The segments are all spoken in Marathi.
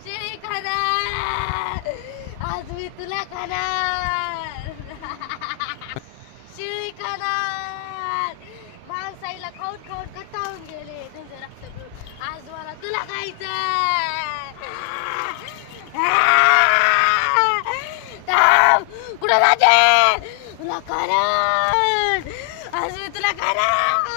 शेळी खाणार आज मी तुला खाणार शेळी खाणार माणसाईला खाऊन खाऊन कटाळून गेले तुझं रक्त पिऊन आज मला तुला खायचं कुठं जाते तुला खाणार आज मी तुला खाणार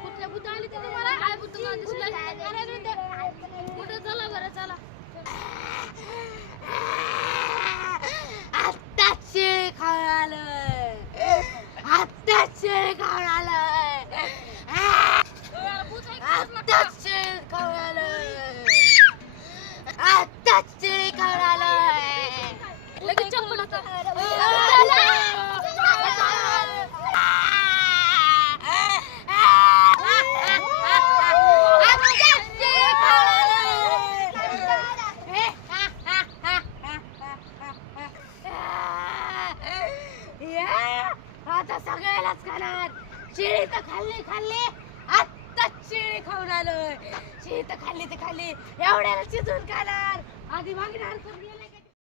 कुठल्या बुद्ध आली ते तुम्हाला काय बुद्ध कुठं चला बरं चला आत्ताच शेळी खाऊन आलोय आत्ताच शेळी खाऊन आलोय आत्ताच शेळी खाऊन आलोय आत्ताच शेळी खाऊन आलोय लगेच चप्पल आता सगळ्यालाच खाणार शेळी तर खाल्ली आत्ताच शेळी खाऊन आलोय शेळी तर खाल्ली एवढ्याला शिजून खाणार आधी मागणार